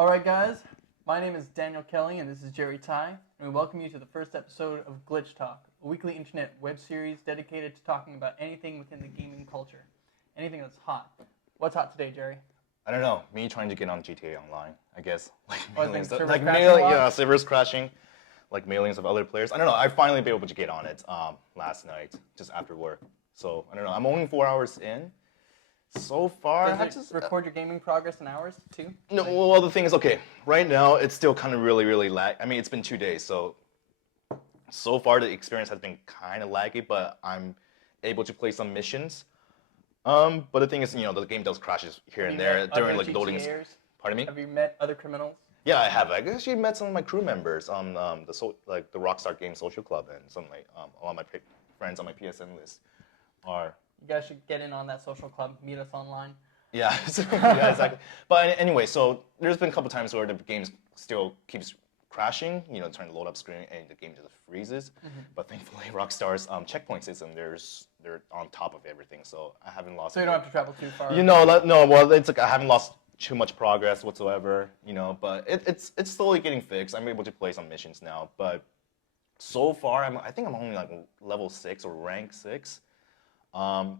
Alright guys, my name is Daniel Kelly and this is Jerry Ty, and we welcome you to the first episode of Glitch Talk, a weekly internet web series dedicated to talking about anything within the gaming culture. Anything that's hot. What's hot today, Jerry? I don't know. Me trying to get on GTA Online, I guess. Servers crashing, like millions of other players. I don't know. I finally been able to get on it last night, just after work. So I don't know. I'm only 4 hours in. So far, Does it record your gaming progress in hours too? No. Well, the thing is, okay. Right now, it's still kind of really lag. I mean, it's been 2 days, so far the experience has been kind of laggy, but I'm able to play some missions. But the thing is, the game does crashes here and there during like loading. Pardon me? Have you met other criminals? Yeah, I have. I actually met some of my crew members on the Rockstar Games Social Club, and some like a lot of my friends on my PSN list are. You guys should get in on that social club. Meet us online. Yeah, yeah, exactly. But anyway, so there's been a couple times where the game still keeps crashing, trying to load up screen, and the game just freezes. Mm-hmm. But thankfully, Rockstar's checkpoint system, they're on top of everything, so I haven't lost. So you don't have to travel too far. No. Well, it's like I haven't lost too much progress whatsoever, But it's slowly getting fixed. I'm able to play some missions now, but so far, I think I'm only like level 6 or rank 6. The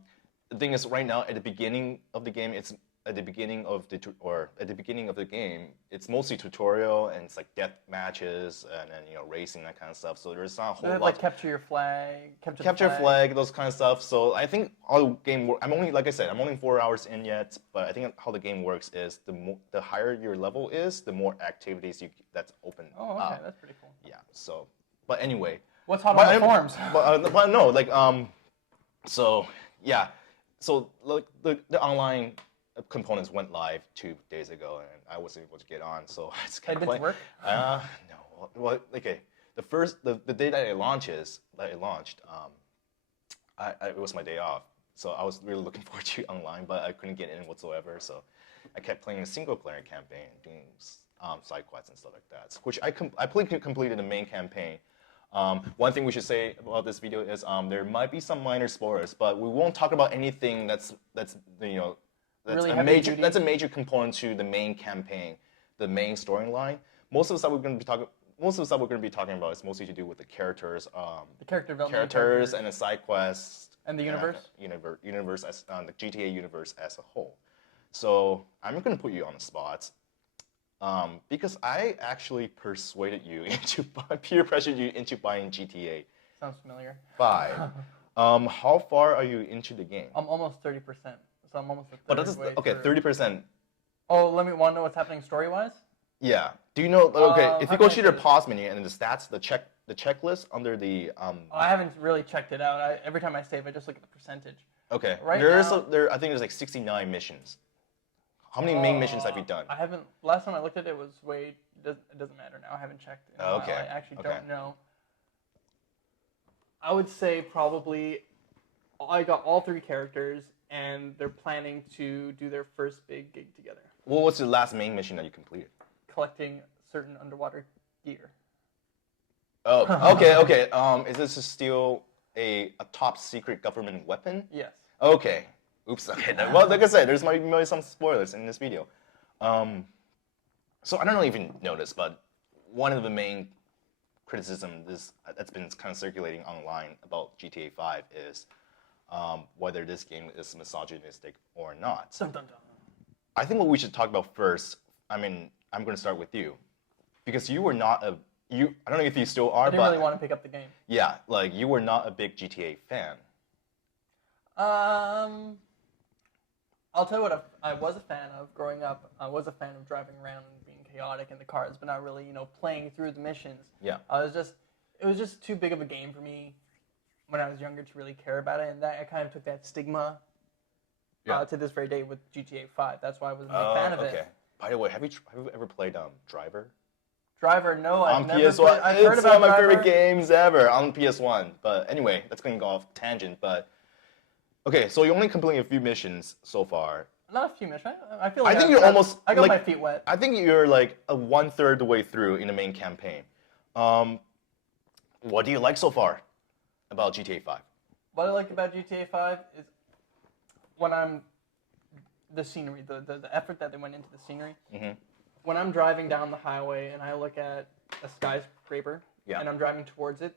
thing is, right now at the beginning of the game, it's mostly tutorial, and it's like death matches and then racing, that kind of stuff. So there's not a whole lot. Like capture your flag, capture flag, those kind of stuff. So I think how the game I'm only 4 hours in yet, but I think how the game works is the higher your level is, the more activities that's open. Oh, okay, that's pretty cool. Yeah. So, but anyway. What's hot on the forums? But no, like So yeah, so like the online components went live 2 days ago, and I wasn't able to get on, so I just kept playing. Work? No. Well, okay. The day that it launched, it was my day off, so I was really looking forward to online, but I couldn't get in whatsoever. So I kept playing a single player campaign, doing side quests and stuff like that, which I completed the main campaign. One thing we should say about this video is there might be some minor spoilers, but we won't talk about anything that's really a major component to the main campaign, the main storyline. Most of the stuff we're going to be talking about is mostly to do with the characters, the character development, characters and the side quests, and the universe, universe as the GTA universe as a whole. So I'm going to put you on the spot. Because I actually peer pressured you into buying GTA. Sounds familiar. 5. How far are you into the game? I'm almost 30%. So I'm almost But that's okay. 30%. Oh, want to know what's happening story-wise? Yeah. Do you know? Okay, if you go to the pause menu and the stats, the checklist under the. I haven't really checked it out. Every time I save, I just look at the percentage. Okay. Right now, I think there's like 69 missions. How many main missions have you done? I haven't. Last time I looked at it was way. It doesn't matter now. I haven't checked. Okay. I actually don't know. I would say probably I got all 3 characters, and they're planning to do their first big gig together. Well, what's the last main mission that you completed? Collecting certain underwater gear. Oh, okay. Is this still a top secret government weapon? Yes. Okay. Oops. Okay. Well, like I said, there's might be some spoilers in this video. So I don't know if you noticed, but one of the main criticisms that's been kind of circulating online about GTA 5 is whether this game is misogynistic or not. Dun, dun, dun. I think what we should talk about first. I'm going to start with you, because you were not a I don't know if you still are. I didn't really want to pick up the game. Yeah, like you were not a big GTA fan. I'll tell you what I was a fan of growing up. I was a fan of driving around and being chaotic in the cars, but not really, playing through the missions. Yeah. It was just too big of a game for me when I was younger to really care about it, and that I kind of took that stigma to this very day with GTA 5. That's why I wasn't a big fan of it. By the way, have you ever played Driver? Driver, no, I've never PS1. played. I've heard it's about one of my Driver. favorite games ever on PS1. But anyway, that's going to go off tangent. But okay, so you only completed a few missions so far. Not a few missions. I feel like I think you're almost. I got my feet wet. I think you're like a 1/3 the way through in the main campaign. What do you like so far about GTA 5? What I like about GTA 5 is when the scenery, the effort that they went into the scenery. Mm-hmm. when I'm driving down the highway and I look at a skyscraper Yeah. and I'm driving towards it,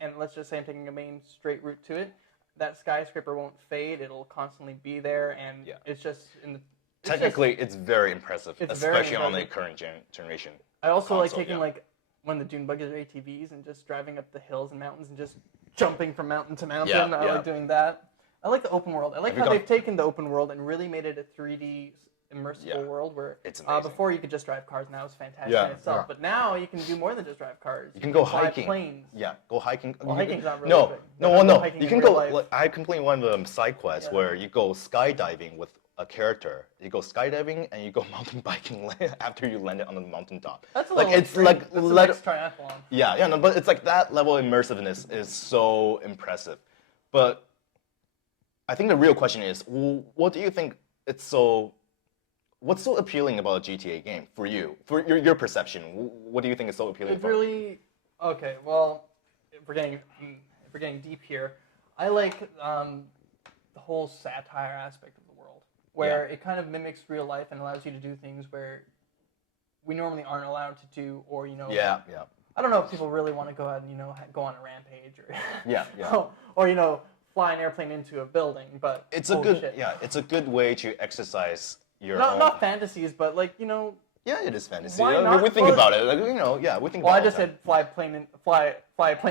and let's just say I'm taking a main straight route to it, that skyscraper won't fade. It'll constantly be there, and it's just in the. Technically, it's very impressive, It's especially very on the impressive. current generation. I also like console, taking yeah. like when the dune buggies are ATVs and just driving up the hills and mountains and just jumping from mountain to mountain. Yeah, I yeah. like doing that. I like the open world. I like Have you how gone- they've taken the open world and really made it a 3D immersive Yeah. world where It's amazing. before you could just drive cars. Now it's fantastic Yeah, in itself. yeah. But now you can do more than just drive cars. You can go fly hiking. planes. Yeah, go hiking. Well, hiking's not really No, big. no, But well, I'm no. hiking You in can real go. life. Like, I completed one of them side quests Yeah. where you go skydiving with a character. You go skydiving and you go mountain biking after you landed on the mountaintop. That's a like little it's extreme. like That's the next triathlon. Yeah, no, but it's like that level of immersiveness is so impressive. But I think the real question is, what do you think it's so? What's so appealing about a GTA game for you? For your perception, what do you think is so appealing? It's really okay. Well, if we're getting deep here, I like the whole satire aspect of the world, where it kind of mimics real life and allows you to do things where we normally aren't allowed to do, or Yeah. I don't know if people really want to go out and go on a rampage or Yeah. or fly an airplane into a building, but It's holy a good shit. it's a good way to exercise your Not own. not fantasies, but like Yeah, it is fantasy. Why I mean, not? we think Well, about it. Like, we think Well, about I it. just said fly a plane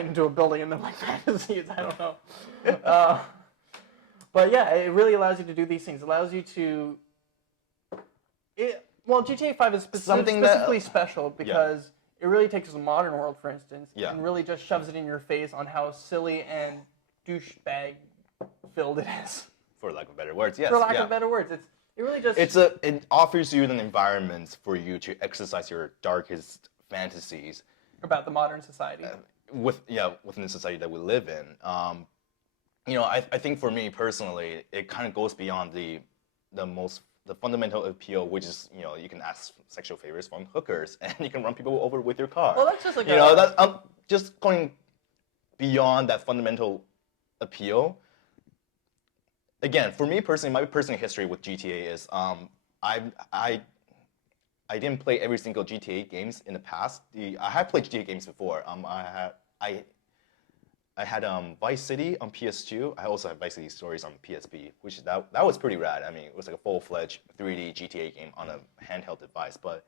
into a building and then like fantasies. I don't know. But yeah, it really allows you to do these things. It allows you to. GTA 5 is Something that- specifically special because it really takes the modern world, for instance, Yeah. and really just shoves it in your face on how silly and douchebag filled it is. For lack of better words, yes. For lack yeah. of better words, it really just. It offers you an environment for you to exercise your darkest fantasies about the modern society. within the society that we live in. I think for me personally, it kind of goes beyond the fundamental appeal, which is you can ask sexual favors from hookers and you can run people over with your car. Well, that's just like just going beyond that fundamental appeal. Again, for me personally, my personal history with GTA is I didn't play every single GTA games in the past. I have played GTA games before. I had Vice City on PS2. I also had Vice City Stories on PSP, which that was pretty rad. I mean, it was like a full-fledged 3D GTA game on a handheld device. But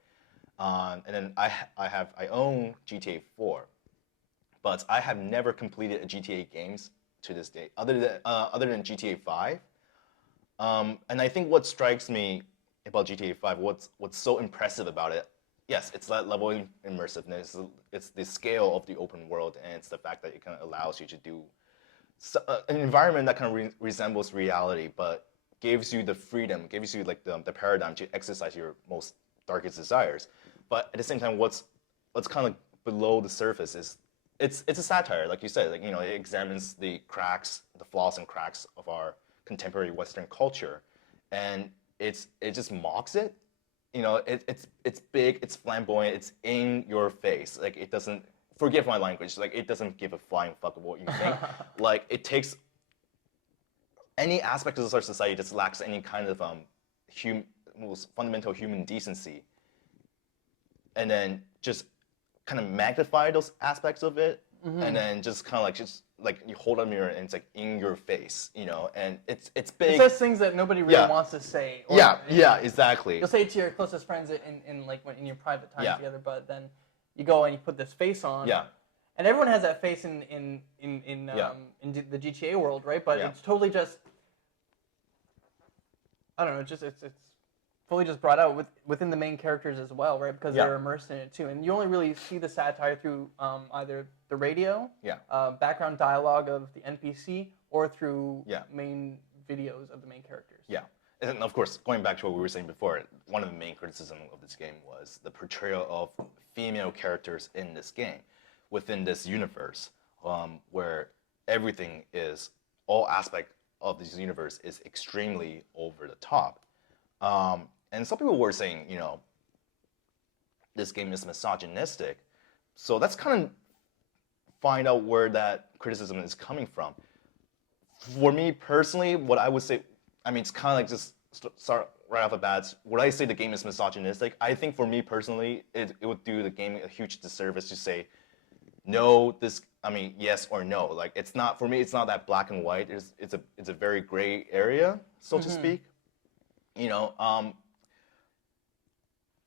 and then I own GTA 4, but I have never completed a GTA games to this day, other than GTA 5. And I think what strikes me about GTA 5, what's so impressive about it, yes, it's that level of immersiveness, it's the scale of the open world, and it's the fact that it kind of allows you to do an environment that kind of resembles reality, but gives you the freedom, gives you like the paradigm to exercise your most darkest desires. But at the same time, what's kind of below the surface is it's a satire, like you said, like it examines the flaws and cracks of our contemporary Western culture, and it just mocks it. It's big, it's flamboyant, it's in your face. Like it doesn't, forgive my language, like it doesn't give a flying fuck of what you think. Like it takes any aspect of our society that lacks any kind of most fundamental human decency, and then just kind of magnify those aspects of it, and then just kind of like you hold a mirror and it's like in your face, and it's big. It says things that nobody really wants to say. Or, Yeah, exactly. You'll say it to your closest friends in your private time Yeah. together, but then you go and you put this face on. Yeah. And everyone has that face in the GTA world, right? But it's totally just. I don't know. It's fully just brought out within the main characters as well, right? Because they're immersed in it too, and you only really see the satire through either the radio, background dialogue of the NPC, or through main videos of the main characters. Yeah, and of course, going back to what we were saying before, one of the main criticisms of this game was the portrayal of female characters in this game, within this universe, where everything is, all aspect of this universe is extremely over the top. And some people were saying, this game is misogynistic. So let's kind of find out where that criticism is coming from. For me personally, what I would say, I mean, it's kind of like just start right off the bat, would I say the game is misogynistic? I think for me personally, it would do the game a huge disservice to say, no, yes or no. Like it's not for me. It's not that black and white. It's a very gray area, so to speak. You know,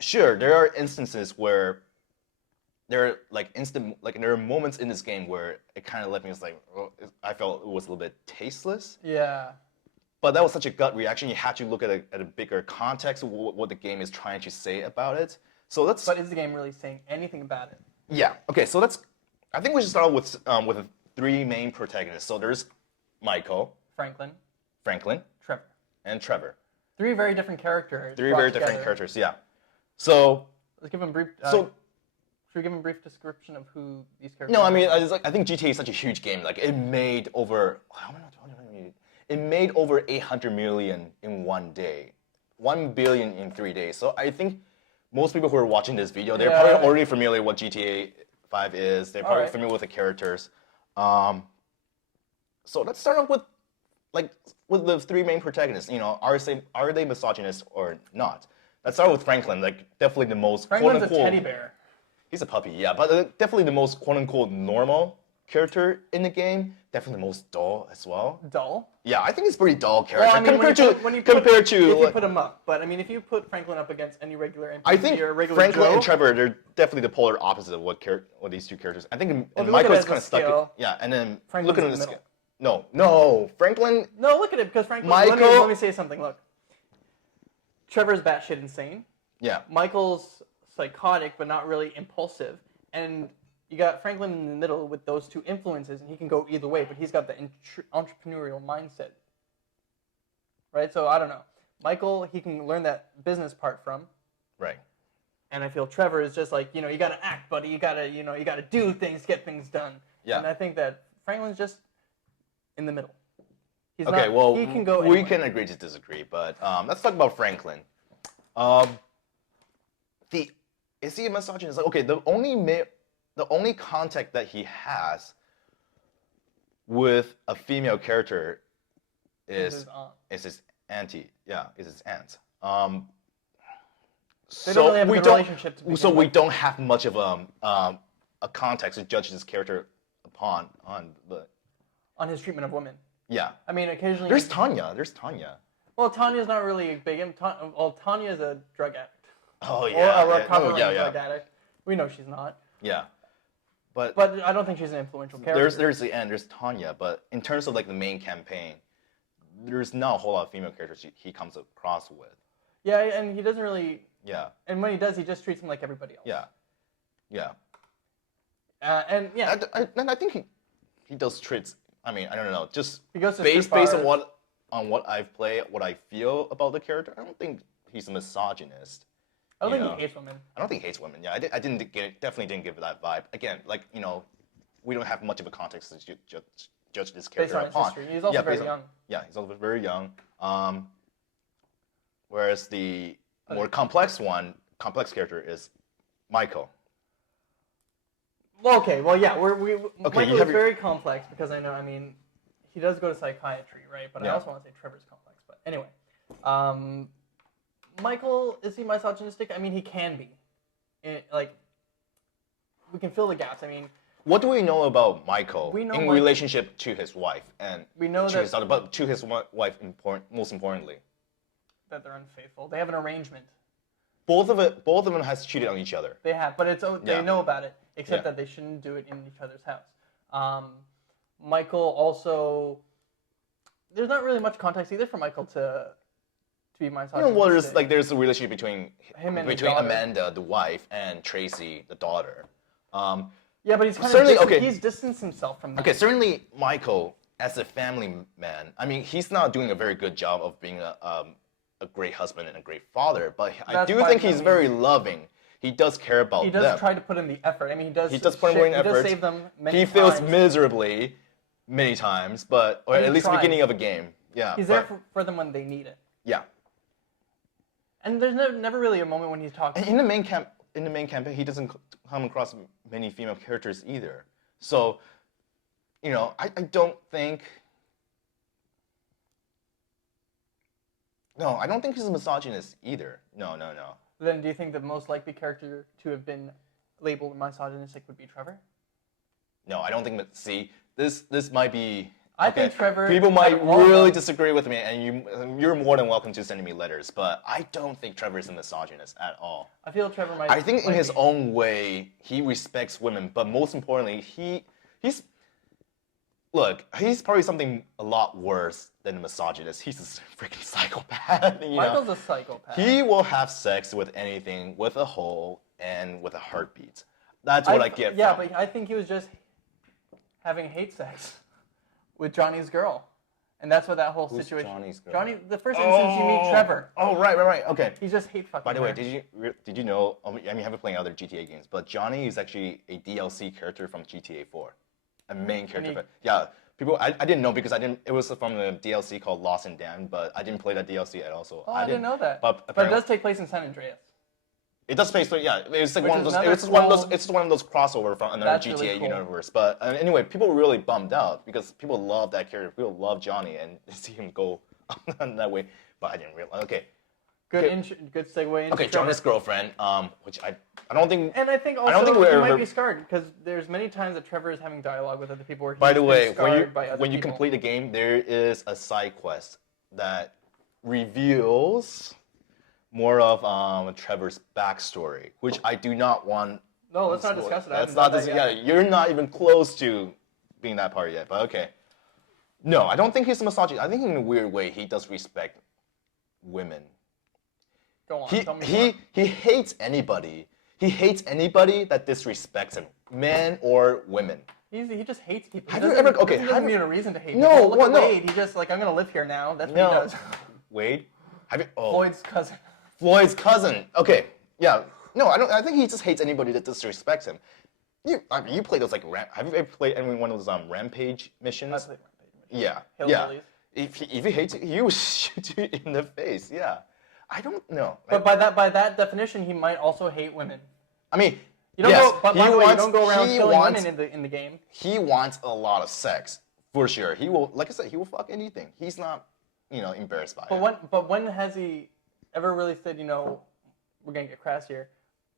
sure, there are instances where there are there are moments in this game where it kind of left me I felt it was a little bit tasteless. Yeah. But that was such a gut reaction. You had to look at a bigger context of what the game is trying to say about it. So let's. But is the game really saying anything about it? Yeah. Okay. So I think we should start with the three main protagonists. So there's Michael, Franklin, Trevor, and Trevor. Three very different characters. Three very different characters. Yeah. So let's give them brief. Should we give them a brief description of who these characters? No, I mean, I think GTA is such a huge game. Like it made over. It made over 800 million in one day, 1 billion in 3 days. So I think most people who are watching this video, they're probably already familiar with what GTA 5 is. They're probably familiar with the characters. So let's start off with the three main protagonists. You know, are they misogynist or not? Let's start with Franklin. Like definitely the most Franklin's a teddy bear. He's a puppy, yeah, but definitely the most quote unquote normal character in the game. Definitely the most dull as well. Dull? Yeah, I think he's a pretty dull character Well, I mean, compared to if you put him up. But I mean, if you put Franklin up against any regular NPC I think or regular Franklin Joe, and Trevor, they're definitely the polar opposite of what these two characters. I think Michael is kind of stuck. Yeah, and then Franklin's look at in the this. middle. No, Franklin. No, look at it because Franklin. Michael. Let me say something. Look, Trevor's batshit insane. Yeah. Michael's psychotic but not really impulsive, and you got Franklin in the middle with those two influences, and he can go either way, but he's got the entrepreneurial mindset. Right? So, I don't know. Michael, he can learn that business part from. Right. And I feel Trevor is just like, you got to act, buddy. You got to do things, get things done. Yeah. And I think that Franklin's just in the middle. He's okay, not, well, he can go we anywhere. can agree to disagree, but let's talk about Franklin. Is he a misogynist? Okay, the only contact that he has with a female character is his auntie. Yeah, is his aunt. They don't really have a good relationship to begin with. we don't have much of a context to judge this character upon on his treatment of women. Yeah. I mean, occasionally. There's Tanya. Well, Tanya's not really big. Tanya's a drug addict. Oh yeah. Or a recovering yeah. drug addict. We know she's not. Yeah. But I don't think she's an influential character. There's the end. There's Tanya, but in terms of like the main campaign, there's not a whole lot of female characters he comes across with. Yeah, and he doesn't really. Yeah. And when he does, he just treats him like everybody else. Yeah. Yeah. And yeah. And I think he does treats. I mean, I don't know. Just he goes to based on what I've played, what I feel about the character, I don't think he's a misogynist. I don't think he hates women. I don't think he hates women. Yeah, I definitely didn't give that vibe. Again, like we don't have much of a context to judge this character based on his history. He's also very young. Yeah, he's also very young. Whereas the more complex character is Michael. Well, okay. Well, yeah. Michael is very complex because I know. I mean, he does go to psychiatry, right? But I also want to say Trevor's complex. But anyway, Michael, is he misogynistic? I mean, he can be. We can fill the gaps. I mean, what do we know about Michael in relationship to his wife and we know to his daughter, but to his wife most importantly? That they're unfaithful. They have an arrangement. Both of them has cheated on each other. They have, but they know about it, except that they shouldn't do it in each other's house. Michael also, there's not really much context either for Michael to be misogynistic. There's a relationship between Amanda, the wife, and Tracy, the daughter. Yeah, but he's kind of he's distanced himself from that. Okay, certainly Michael, as a family man, I mean, he's not doing a very good job of being a great husband and a great father, but I do think he's very loving. He does care about them. He does try to put in the effort. I mean, he does put in effort. He does save them many times. He fails miserably many times, or at least the beginning of a game. Yeah. He's there for them when they need it. Yeah. And there's never really a moment when he's talking. And in the main campaign, he doesn't come across many female characters either. So, I don't think. No, I don't think he's a misogynist either. No. Then do you think the most likely character to have been labeled misogynistic would be Trevor? No, I don't think. See, this might be. I think Trevor. People might really disagree with me, and you're more than welcome to sending me letters. But I don't think Trevor is a misogynist at all. I feel Trevor might. I think in his own way, he respects women, but most importantly, he's probably something a lot worse than a misogynist. He's a freaking psychopath. Michael's a psychopath. He will have sex with anything with a hole and with a heartbeat. That's what I get. Yeah, from. but I think he was just having hate sex with Johnny's girl. And that's what that whole Who's situation. Johnny's girl? Johnny, the first instance you meet Trevor. Oh, right. Okay. He's just hate fucking. By the way, her. did you know? I mean, I haven't played other GTA games, but Johnny is actually a DLC character from GTA 4, a main character. Yeah, people. I didn't know because I didn't. It was from the DLC called Lost and Damned, but I didn't play that DLC at all. So I didn't know that. But it does take place in San Andreas. It does face, yeah. It's like Which one of those. It's one of those crossover from another GTA really cool. universe. But anyway, people were really bummed out because people love that character. People love Johnny and see him go that way. But I didn't realize. Okay. Good segue into Okay, Johnny's girlfriend, which I don't think. And I think also I don't think he might be scarred because there's many times that Trevor is having dialogue with other people where he's By the way, scarred by other when you people. complete the game, there is a side quest that reveals more of Trevor's backstory, which I do not want. No, let's not discuss it. That's not this. Yeah, you're not even close to being that part yet. But okay. No, I don't think he's a misogynist. I think in a weird way he does respect women. Go on. He hates anybody. He hates anybody that disrespects him, men or women. He just hates people. Have you ever? Okay, he doesn't need a reason to hate no, people. Look well, at no. Wade. He just like I'm gonna live here now. That's what he does. Wade, have you? Oh. Floyd's cousin. Floyd's cousin. Okay, yeah. No, I don't. I think he just hates anybody that disrespects him. You play those like have you ever played any one of those rampage missions? I played rampage missions. Yeah, yeah. If he hates you, he will shoot you in the face. Yeah. I don't know. But by that definition, he might also hate women. I mean, you don't yes, go. But by the way, you don't go around killing women in the game. He wants a lot of sex for sure. He will, like I said, he will fuck anything. He's not, embarrassed by it. But when has he ever really said, we're gonna get crass here?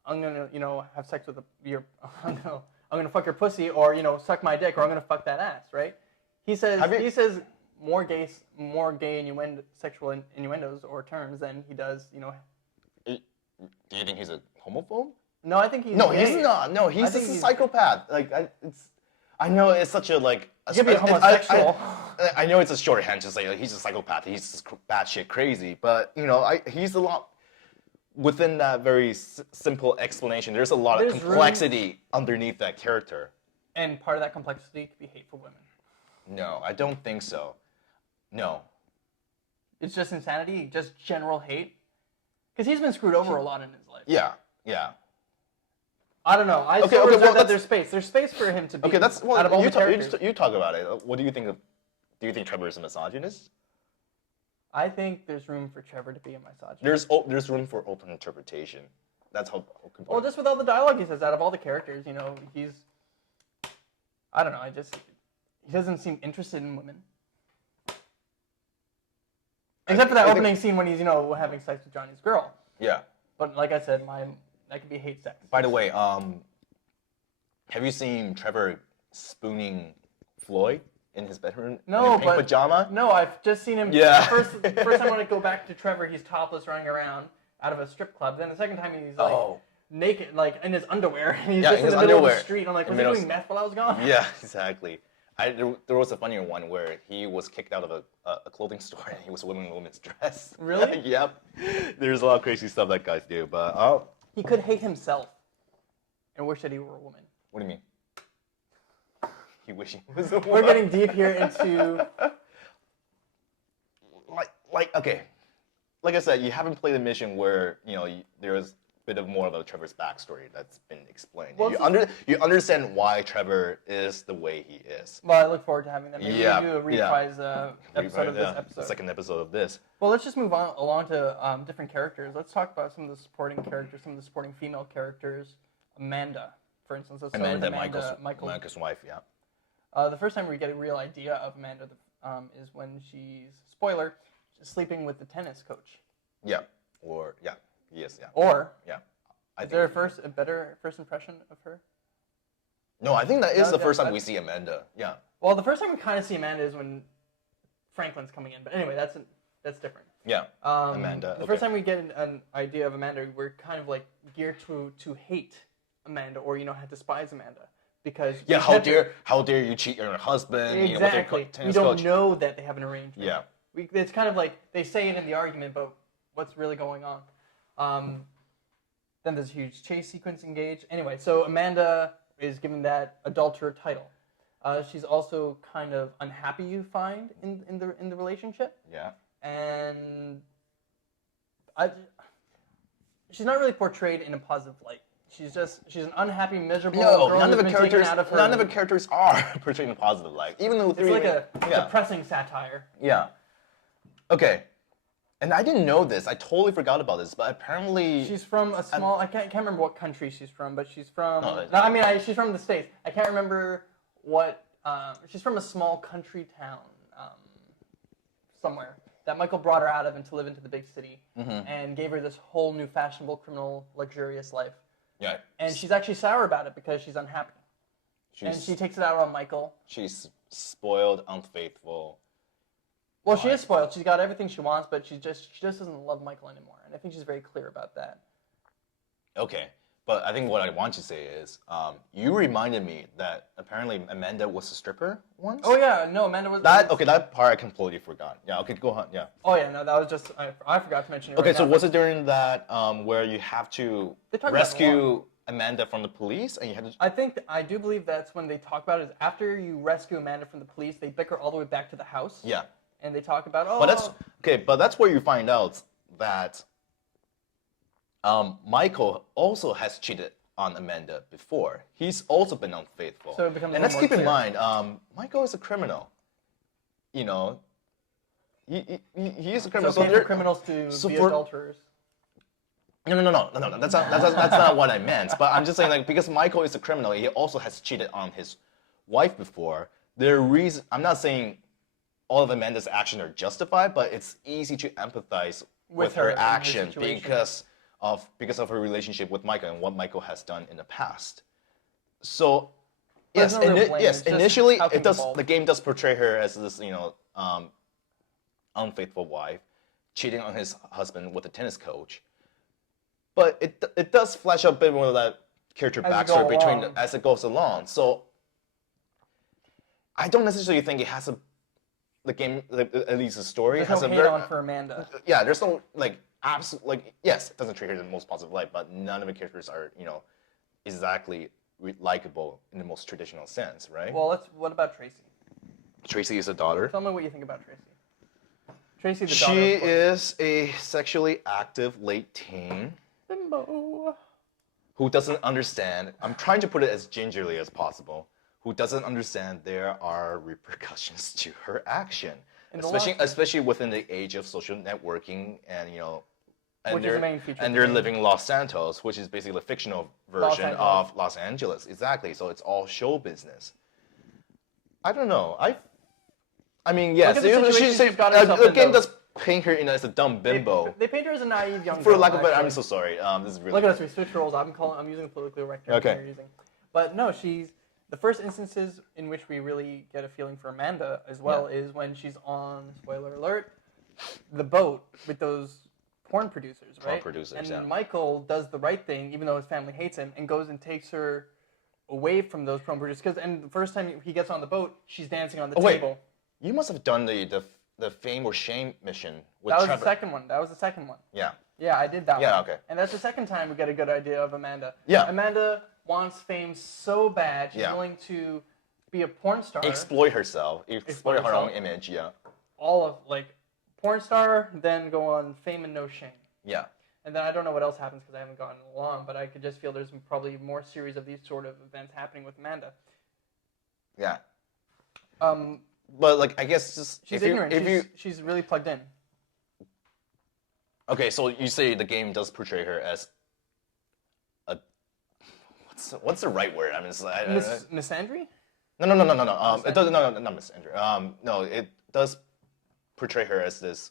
I'm gonna, have sex with I'm gonna fuck your pussy, or suck my dick, or I'm gonna fuck that ass, right? He says more gay sexual innuendos or terms than he does, Do you think he's a homophobe? No, I think he's No, gay. he's not. No, he's just a psychopath. Like I know it's such a like. You could be a homosexual. I know it's a shorthand to say he's a psychopath. He's just batshit crazy, but he's a lot. Within that very simple explanation, there's a lot of complexity underneath that character. And part of that complexity could be hate for women. No, I don't think so. No. It's just insanity, just general hate? Because he's been screwed over a lot in his life. Yeah. I don't know. I still reserve that there's space. There's space for him to be out of all the characters. You talk about it. What do you think of... Do you think Trevor is a misogynist? I think there's room for Trevor to be a misogynist. There's room for open interpretation. That's how... Well, just with all the dialogue he says, out of all the characters, he's... I don't know, he doesn't seem interested in women. Except for that opening scene when he's, having sex with Johnny's girl. Yeah. But like I said, that could be hate sex. By the way, have you seen Trevor spooning Floyd in his bedroom in a pink pajama? No, I've just seen him. Yeah. First time when I go back to Trevor, he's topless running around out of a strip club. Then the second time he's like naked, like in his underwear. And he's just in the middle of the street. I'm like, was he doing meth while I was gone? Yeah, exactly. There was a funnier one where he was kicked out of a clothing store and he was wearing a woman's dress. Really? Yep. There's a lot of crazy stuff that guys do, but he could hate himself and wish that he were a woman. What do you mean? He wish he was a woman. We're getting deep here into okay. Like I said, you haven't played a mission where there's a bit of more of a Trevor's backstory that's been explained. Well, you understand why Trevor is the way he is. Well, I look forward to having that. Maybe we do a reprise episode of this episode. The second episode of this. Well, let's just move along to different characters. Let's talk about some of the supporting characters, some of the supporting female characters. Amanda, for instance. Let's start with Michael's wife, yeah. The first time we get a real idea of Amanda is when she's, spoiler, sleeping with the tennis coach. Yeah. Or yeah. Yes. Yeah. Or Yeah. is there a better first impression of her? No, I think that is No, the first time that- we see Amanda. Yeah. Well, the first time we kind of see Amanda is when Franklin's coming in. But anyway, that's different. Yeah. Amanda. The first time we get an idea of Amanda, we're kind of like geared to hate Amanda or despise Amanda because Yeah. How dare you cheat your husband? Exactly. With your We tennis don't coach. know that they have an arrangement. Yeah. It's kind of like they say it in the argument, but what's really going on? Then there's a huge chase sequence engaged. Anyway, so Amanda is given that adulterer title. She's also kind of unhappy, you find, in the relationship. Yeah. And she's not really portrayed in a positive light. She's an unhappy, miserable No, girl none of who's the been taken characters. out of her. None of the characters are portrayed in a positive light. Even though It's like a depressing satire. Yeah. Okay. And I didn't know this. I totally forgot about this. But apparently, She's from a small. I can't remember what country she's from, but she's from. No, she's from the States. I can't remember what. She's from a small country town somewhere that Michael brought her out of and to live into the big city, and gave her this whole new fashionable, criminal, luxurious life. yeah. And she's actually sour about it because she's unhappy, and she takes it out on Michael. She's spoiled, unfaithful. Well, she is spoiled. She's got everything she wants, but she just doesn't love Michael anymore, and I think she's very clear about that. Okay. But I think what I want to say is, you reminded me that apparently Amanda was a stripper once. Oh yeah, no, Amanda was. That part I completely forgot. Yeah. Okay. Go on. Yeah. Oh yeah, no, that was just I forgot to mention it. Okay. Right So now. was it during that where you have to They talk about it a rescue Amanda from the police and you had to? I do believe that's when they talk about it. Is after you rescue Amanda from the police, they bicker all the way back to the house. Yeah. And they talk about But that's okay. But that's where you find out that Michael also has cheated on Amanda before. He's also been unfaithful. So it becomes a and let's little keep in more mind, Michael is a criminal. You know, he is a criminal. It's okay there- for criminals to be adulterers. No. That's not what I meant. But I'm just saying, like, because Michael is a criminal, he also has cheated on his wife before. I'm not saying all of Amanda's actions are justified, but it's easy to empathize with her her in her action situation. because of her relationship with Michael and what Michael has done in the past. So, There's yes, no real blame, it's just initially how things evolve. the game does portray her as this unfaithful wife, cheating on his husband with a tennis coach. But it does flesh out a bit more of that character As you go backstory along. as it goes along. So I don't necessarily think it has the game, at least the story There's has no a hate very on for Amanda. yeah. There's no yes, it doesn't treat her in the most positive light, but none of the characters are exactly likable in the most traditional sense, right? Well, what about Tracy? Tracy is a daughter. Tell me what you think about Tracy. Tracy, the daughter. She of course. is a sexually active late teen Bimbo. who doesn't understand. I'm trying to put it as gingerly as possible. Who doesn't understand there are repercussions to her action, especially within the age of social networking and Which is the main feature and of the they're game. living Los Santos, which is basically a fictional version of Los Angeles. Exactly. So it's all show business. I don't know. I mean, yes, Look at the situation she's got herself the in, game though. does paint her as a dumb bimbo. They paint her as a naive young For girl. lack of a better, I'm actually. so sorry. This is really Look at us, we switch roles. I'm using the politically correct term Okay. you're using. But no, the first instances in which we really get a feeling for Amanda as well is when she's on, spoiler alert, the boat with those porn producers, right? Porn producers, and yeah. Michael does the right thing, even though his family hates him, and goes and takes her away from those porn producers. And the first time he gets on the boat, she's dancing on the table. You must have done the fame or shame mission with That was Trevor. the second one. That was the second one. Yeah. Yeah, I did that one. Yeah, okay. And that's the second time we get a good idea of Amanda. Yeah. Amanda wants fame so bad, she's Yeah. willing to be a porn star. Exploit herself. Exploit her herself. own image. Yeah. All of, porn star, then go on fame and no shame. Yeah. And then I don't know what else happens because I haven't gotten along, but I could just feel there's probably more series of these sort of events happening with Amanda. Yeah. Um, But I guess just she's if ignorant. You, if you she's really plugged in. okay, so you say the game does portray her as a what's the right word? I mean, it's like, Misandry? No. It doesn't. No, not Miss Andrew. No, it does portray her as this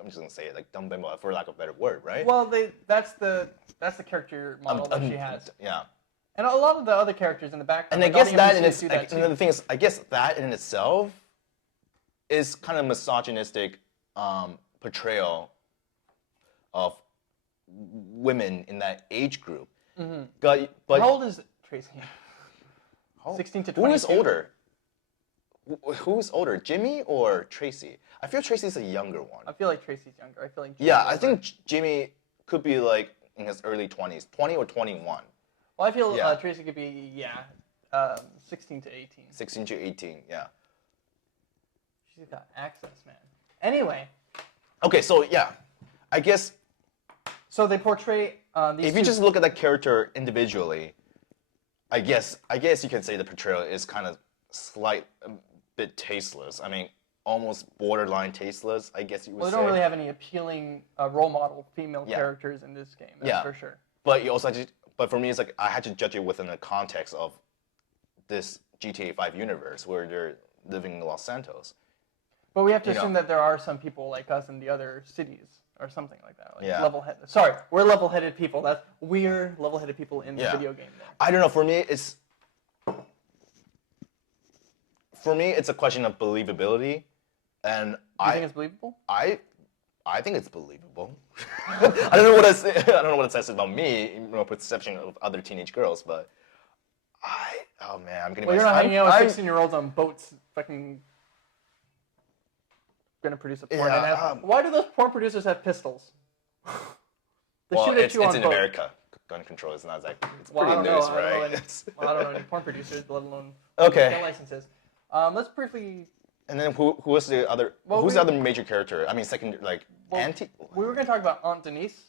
I'm just gonna say it like dumb bimbo for lack of a better word, right? Well, that's the character model that she has. Yeah. And a lot of the other characters in the background. And I like, all guess the that in NPCs its do that and too. the thing is, I guess that in itself is kind of misogynistic portrayal of women in that age group. Mm-hmm. But How old is Tracy? 16 to 22. Who is older? Who's older, Jimmy or Tracy? I feel Tracy's a younger one. I feel like Tracy's younger. I feel like Yeah, I think Jimmy could be like in his early 20s, 20 or 21. Well, I feel Yeah. Tracy could be 16 to 18. 16 to 18, yeah. She's got access, man. Anyway. Okay, so yeah, I guess So they portray these. if you just look at that character individually, I guess you can say the portrayal is kind of a bit tasteless. I mean, almost borderline tasteless, I guess you would Well, say. they don't really have any appealing role model female Yeah. characters in this game. That's Yeah. for sure. But you also but for me, it's like I had to judge it within the context of this GTA 5 universe where they're living in Los Santos. But we have to You know. assume that there are some people like us in the other cities or something like that. Like Yeah. level-headed. Sorry, we're level-headed people. We're level-headed people in the Yeah. video game. There. I don't know. For me, it's a question of believability, and Do you think it's believable? I think it's believable. I don't know what I don't know what it says about me, perception of other teenage girls, but oh man, I'm getting. Well, you're not hanging out with 16-year-olds on boats, fucking. Gonna produce a porn. Yeah, why do those porn producers have pistols? They well, shoot at it's you on in boat. America. Gun control is not like it's Well, I pretty don't loose, know. I don't know right? any, I don't know any porn producers, let alone Okay. get licenses. Let's briefly. And then who was the other? Well, who's the other major character? I mean, Well, Auntie. We were gonna talk about Aunt Denise,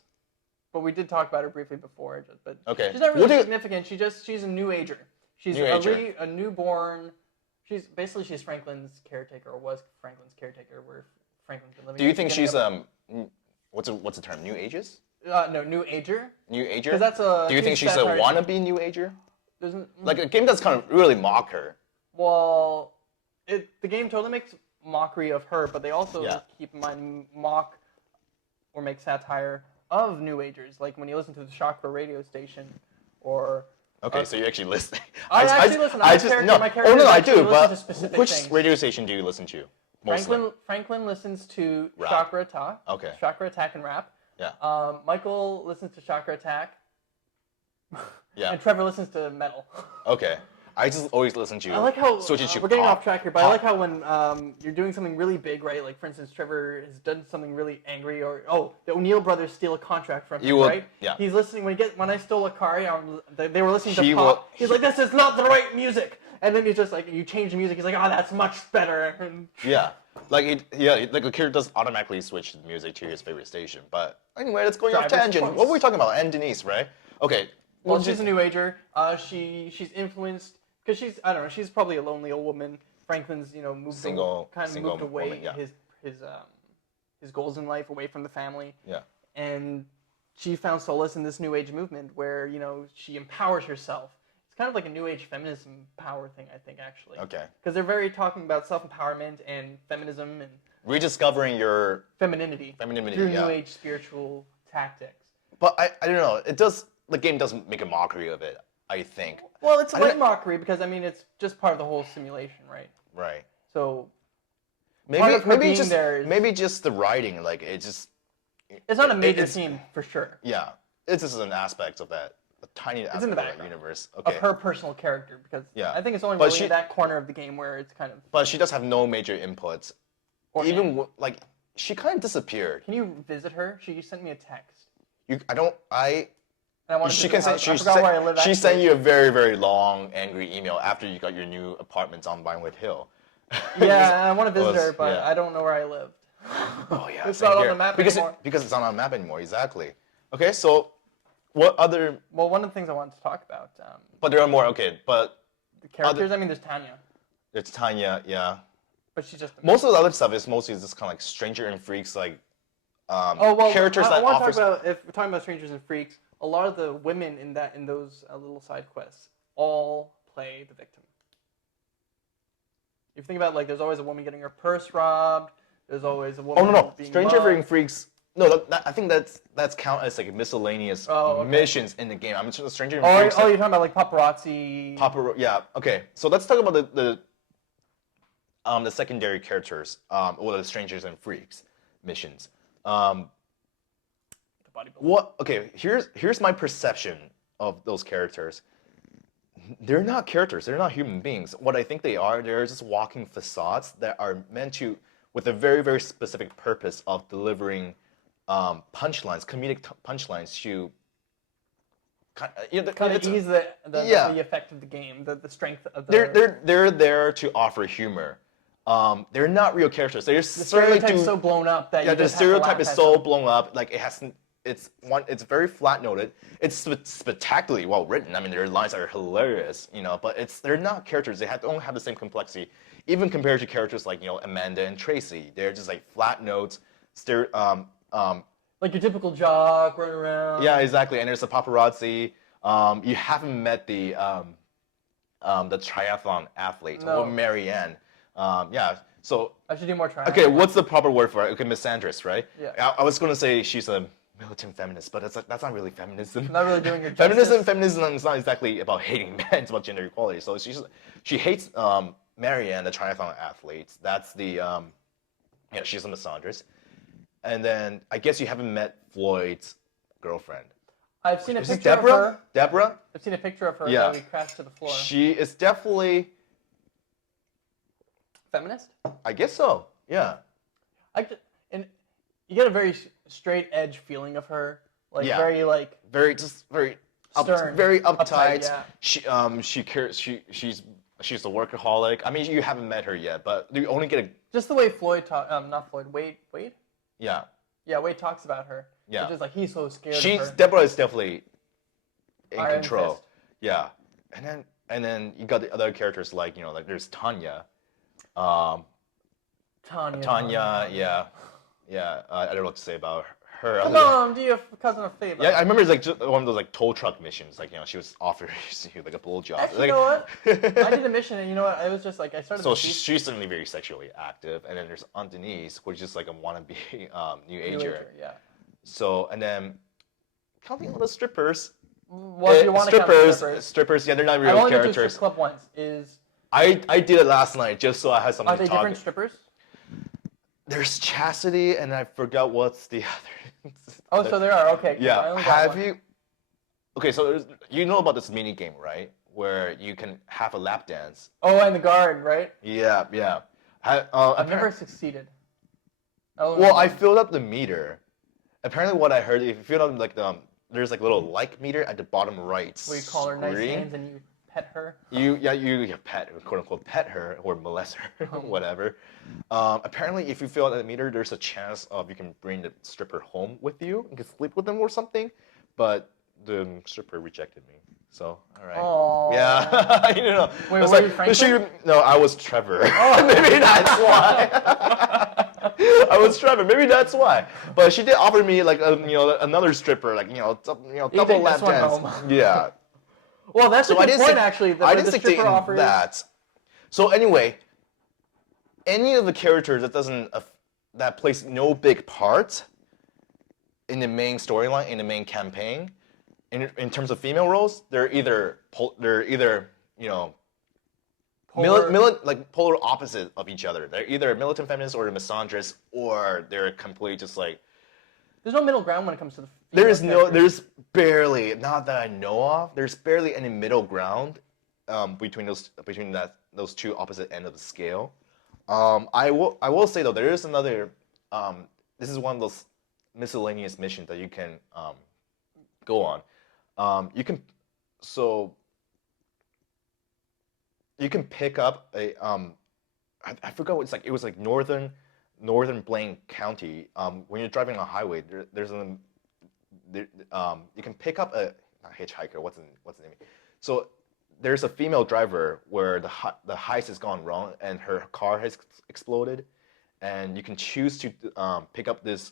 but we did talk about her briefly before. But Okay. she's not really What do you- significant. She's a new ager. She's New ager. a newborn. She's Franklin's caretaker, or was Franklin's caretaker, where Franklin's been living. Do you at the think she's beginning what's the term? New ages? no, new ager. New ager? 'Cause that's a Do you think huge she's a satire. wannabe new ager? There's Like a game that's kind of really mock her. Well, the game totally makes mockery of her, but they also Yeah. keep in mind mock or make satire of new agers. Like when you listen to the Chakra radio station, or Okay, so you actually listen. I actually listen. My character actually I do. listen to But specific which things. radio station do you listen to? Mostly. Franklin listens to Rap. Chakra Talk. Okay. Chakra Attack and Rap. Yeah. Michael listens to Chakra Attack. Yeah. And Trevor listens to metal. Okay. I just always listen to. I like how switch it to we're getting pop. off track here, but I Pop. like how when you're doing something really big, right? Like for instance, Trevor has done something really angry, or the O'Neill brothers steal a contract from him, You will- right? yeah. He's listening when I stole a car. They were listening to He pop. will- He's like, "This is not the right music," and then he's just like, "You change the music." He's like, "Oh, that's much better." And Yeah. Like the character does automatically switch the music to his favorite station. But anyway, let's go off Driver's tangent. choice. What were we talking about? And Denise, right? Okay. Well, What she's a did- new ager. She's influenced because I don't know. She's probably a lonely old woman. Franklin's moved Single moved away woman, yeah. his goals in life away from the family. Yeah. And she found solace in this new age movement where she empowers herself. It's kind of like a new age feminism power thing, I think, actually. Okay. Because they're very talking about self empowerment and feminism and Rediscovering your femininity Femininity, through yeah. new age spiritual tactics. But I don't know. The game doesn't make a mockery of it, I think. Well, it's a I don't light know- mockery because it's just part of the whole simulation, right? Right. So Maybe of her being just there is- maybe just the writing, like it just it's not a major it's- theme for sure yeah. It's just an aspect of that, a tiny aspect in the of that background universe. Okay. of her personal character because Yeah. I think it's only But really she- in that corner of the game where it's kind of. But she does have no major inputs. Or Even like she kind of disappeared. Can you visit her? She sent me a text. I don't. And I wanted She to can visit send. her. I forgot where I live. She sent actually. you a very very long angry email after you got your new apartments on Vinewood Hill. Yeah, I want to visit was- her, but yeah. I don't know where I live. Oh yeah, It's same not on here. the map because anymore. because it's not on the map anymore. Exactly. Okay, so what other? Well, one of the things I wanted to talk about, But there are more. Okay, but the characters. I mean, there's Tanya, it's Tanya. Yeah. but she's just. Most of the other stuff is mostly just kind of like Stranger and Freaks, like Oh well, characters I that want to offers. talk about if we're talking about strangers and freaks. A lot of the women in those little side quests all play the victim. If you think about there's always a woman getting her purse robbed. There's always a Oh woman no, being Stranger mugged. Freaks. No, I think that's count as like miscellaneous missions in the game. I'm just Stranger Freaks. Oh, you're talking about like paparazzi. Yeah. Okay. So let's talk about the secondary characters, or the Strangers and Freaks missions. What? Okay. Here's my perception of those characters. They're not characters. They're not human beings. What I think they're just walking facades that are meant to, with a very, very specific purpose of delivering punchlines, comedic punchlines to kind of ease the effect of the game, the strength of the. They're there to offer humor. They're not real characters. They're the stereotype's so blown up that the stereotype is so blown up. Like it hasn't. It's very flat noted. It's spectacularly well written. I mean, their lines are hilarious, but they're not characters. They don't have the same complexity, even compared to characters like Amanda and Tracy. They're just like flat notes. Like your typical jock running around. Yeah, exactly. And there's the paparazzi. You haven't met the triathlon athlete, or Marianne. Yeah. So I should do more triathlon. Okay, what's the proper word for it? Okay, misandrist, right? Yeah. I was gonna say she's a militant feminist, but that's not really feminism. Not really doing your justice. Feminism is not exactly about hating men. It's about gender equality. So she hates Marianne, the triathlon athlete. That's the she's a misandrist. And then I guess you haven't met Floyd's girlfriend. I've seen a picture of her. Deborah? I've seen a picture of her that we crashed to the floor. She is definitely feminist? I guess so. Yeah. And you get a very straight edge feeling of her, like very stern, very uptight. Yeah. She cares. She's a workaholic. I mean, you haven't met her yet, but you only get just the way Floyd not Floyd, Wade. Yeah. Yeah, Wade talks about her. Yeah. It's just like he's so scared of her. Deborah is definitely in Iron control. Fist. Yeah. And then you got the other characters like there's Tanya. Tanya, yeah. I don't know what to say about her. Come on, do you have a cousin of favor? Yeah, I remember it's like just one of those like tow truck missions. Like she was offered like a blowjob. Actually, you know what? I did a mission, and you know what? I was just like I started. So she's suddenly very sexually active, and then there's Aunt Denise, which is like a wannabe new ager. Yeah. So and then counting all the strippers. Well, if you want to count strippers, yeah, they're not real I've only characters. been to a strip club once. I did it last night just so I had something to talk. Are they different strippers? There's Chastity, and I forgot what's the other. Oh, so there are. Okay. Yeah. Have you? Okay, so you know about this mini game, right? Where you can have a lap dance. Oh, and the guard, right? Yeah. I've never succeeded. Well, I filled up the meter. Apparently, what I heard, if you fill up like there's like a little like meter at the bottom right. Where you call her nice names and you pet her. You pet, quote unquote, pet her or molest her, whatever. Apparently, if you fill out the meter, there's a chance of you can bring the stripper home with you and can sleep with them or something. But the stripper rejected me. So, all right. Aww. Yeah. Wait, were you Franklin? No, I was Trevor. Oh, maybe that's why. I was Trevor. Maybe that's why. But she did offer me like another stripper, like double lap dance. Yeah. Well, that's a good point, actually. I didn't stick to that. So anyway, any of the characters that plays no big part in the main storyline, in the main campaign, in terms of female roles, they're either polar opposite of each other. They're either militant feminists or misandrist, or they're completely just like. There's no middle ground when it comes to the. There's barely, not that I know of. There's barely any middle ground between those two opposite ends of the scale. I will say though, there is another. This is one of those miscellaneous missions that you can go on. You can pick up a I forgot what it's like. It was like northern Blaine County. When you're driving on a highway, you can pick up a not hitchhiker. What's the name? So there's a female driver where the heist has gone wrong and her car has exploded, and you can choose to pick up this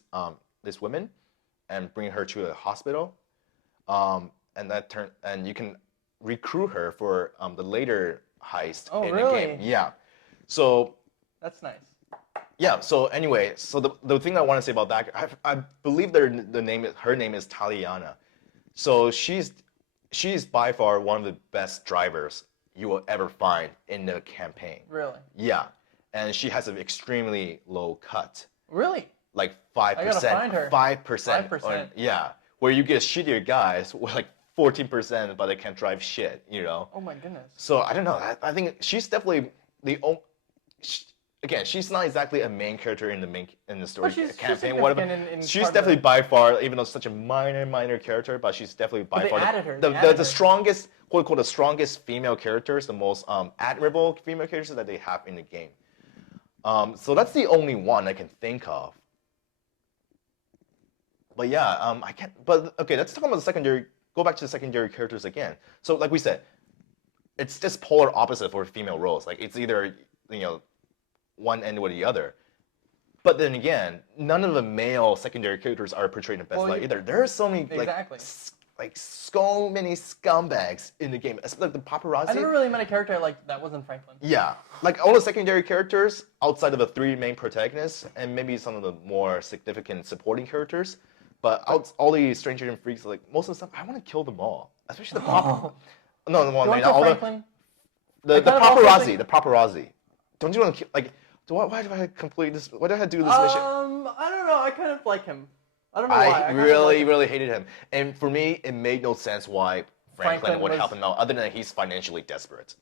woman and bring her to a hospital, and you can recruit her for the later heist in the game. Yeah. So that's nice. Yeah. So anyway, so the thing I want to say about that, I believe her name is Taliana. So she's by far one of the best drivers you will ever find in the campaign. Really? Yeah, and she has an extremely low cut, Really? like I gotta 5%. find her. 5%. 5%. Yeah, where you get shittier guys with like 14%, but they can't drive shit. You know. Oh my goodness. So I don't know. I think she's definitely again, she's not exactly a main character in the story she's campaign. Whatever. in She's part of definitely the- by far, even though such a minor character, but she's definitely by they far added her, the, they the, added the her. strongest, quote unquote, the strongest female characters, the most admirable female characters that they have in the game. So that's the only one I can think of. But yeah, I can't. But okay, let's talk about the secondary. Go back to the secondary characters again. So like we said, it's just polar opposite for female roles. Like it's either one end or the other. But then again, none of the male secondary characters are portrayed in the best light either. There are so many like so many scumbags in the game, especially like the paparazzi. I never really met a character I liked that wasn't Franklin. Yeah, like all the secondary characters outside of the three main protagonists and maybe some of the more significant supporting characters. But all the Stranger Than Freaks, like most of the stuff, I want to kill them all, especially the pop. No, You want to kill Franklin? The paparazzi, the paparazzi. Don't you want to like? Why do I complete this? Why did I do this mission? I don't know. I kind of like him. I don't know why. I really hated him, and for me, it made no sense why Franklin would help him out, other than he's financially desperate.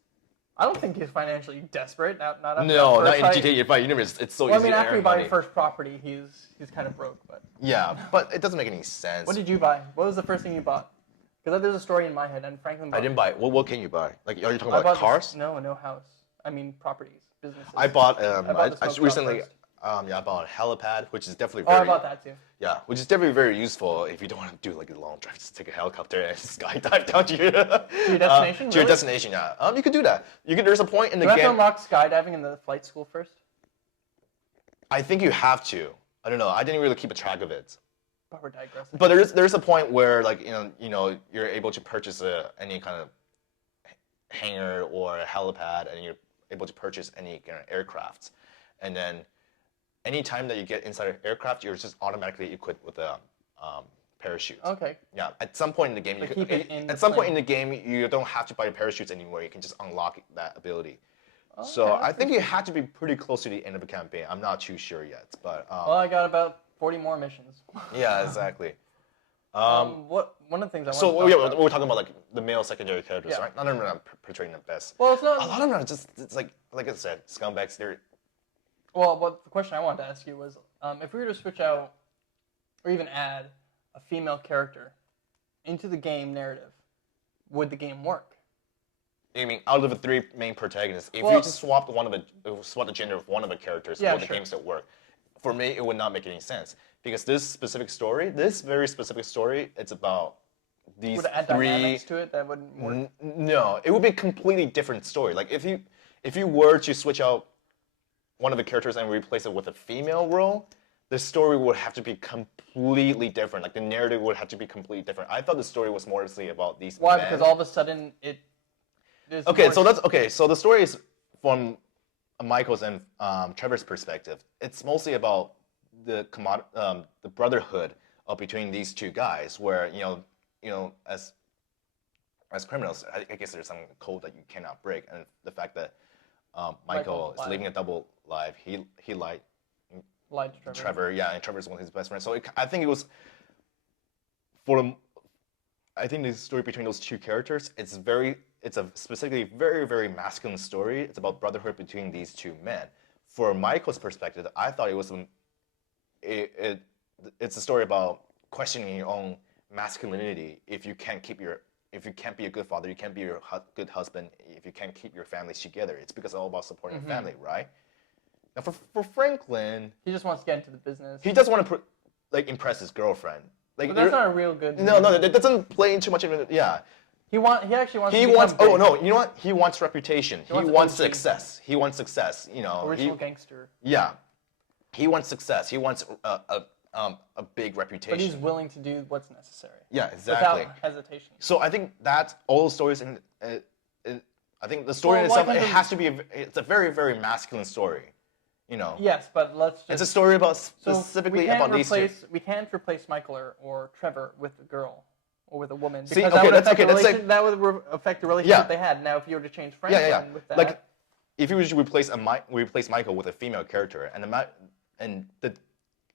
I don't think he's financially desperate. Not after No, not in fight. GTA 5 universe. It's so Well, I easy mean, to after earn you buy money. your first property, he's kind of broke. But Yeah, but it doesn't make any sense. what did you buy? What was the first thing you bought? Because there's a story in my head, and Franklin bought. I didn't buy. What can you buy? Like, are you talking I about bought cars? No house. I mean properties, businesses. I bought. the I smoke shop recently. first. Yeah, I bought a helipad, which is definitely Oh, very. I bought that too. Yeah, which is definitely very useful if you don't want to do like a long drive. Just take a helicopter and skydive down to your destination. To your Really? destination, yeah. You could do that. You can. There's a point in the Do I have to game. unlock skydiving in the flight school first? I think you have to. I don't know. I didn't really keep a track of it. But we're digressing. But there's a point where like you're able to purchase any kind of hangar or a helipad, and you're able to purchase any kind of aircraft, and then any time that you get inside an aircraft, you're just automatically equipped with a parachute. Okay. Yeah. At some point in the game, But keep it in at some point plane. in the game, you don't have to buy parachutes anymore. You can just unlock that ability. Okay, So I that's think you had to be pretty close to the end of the campaign. I'm not too sure yet, but Well, I got about 40 more missions. yeah, exactly. One of the things I want So to yeah, talk about. we're talking about like the male secondary characters, Yeah. right? None of them are portraying the best. Well, it's not. A lot of them are just it's like I said, scumbags. They're Well, what the question I wanted to ask you was, if we were to switch out, or even add, a female character into the game narrative, would the game work? I mean, out of the three main protagonists, if you Well- just swap the gender of one of the characters, Yeah, would the sure. game still work? For me, it would not make any sense because this very specific story, it's about these Would it add three. dynamics to it that wouldn't work? No, it would be a completely different story. Like if you were to switch out one of the characters and replace it with a female role, the story would have to be completely different. Like the narrative would have to be completely different. I thought the story was mostly about these Why? men. Because all of a sudden it. Okay, so that's okay. So the story is from Michael's and Trevor's perspective. It's mostly about the brotherhood between these two guys, where as criminals, I guess there's some code that you cannot break, and the fact that Michael is lied. living a double life. He lied Lied to Trevor. Trevor, yeah, and Trevor's one of his best friends. So I think I think the story between those two characters, it's a specifically very, very masculine story. It's about brotherhood between these two men. For Michael's perspective, I thought it's a story about questioning your own masculinity. If you can't be a good father, you can't be a good husband. If you can't keep your families together, it's because it's all about supporting your family, right? Now, for Franklin, He just wants to get into the business. he does want to impress his girlfriend. Like But that's not a real good. no, that doesn't play into much of it. Yeah, He actually wants. he to wants. become Oh big. no, you know what? He wants reputation. He wants wants OG. success. He wants success. Original gangster. Yeah, he wants success. He wants a big reputation. But he's willing to do what's necessary. Yeah, exactly. Without hesitation. So I think that's all the stories I think the story in Well, why itself, can't it the- has to be. It's a very, very masculine story. Yes, but let's just. It's a story about So specifically about these two. we can't replace Michael or Trevor with a girl or with a woman See, because okay, that would let's say that would affect the relationship Yeah. they had. Now, if you were to change Franklin with that, Like, if you were to replace Michael with a female character, and the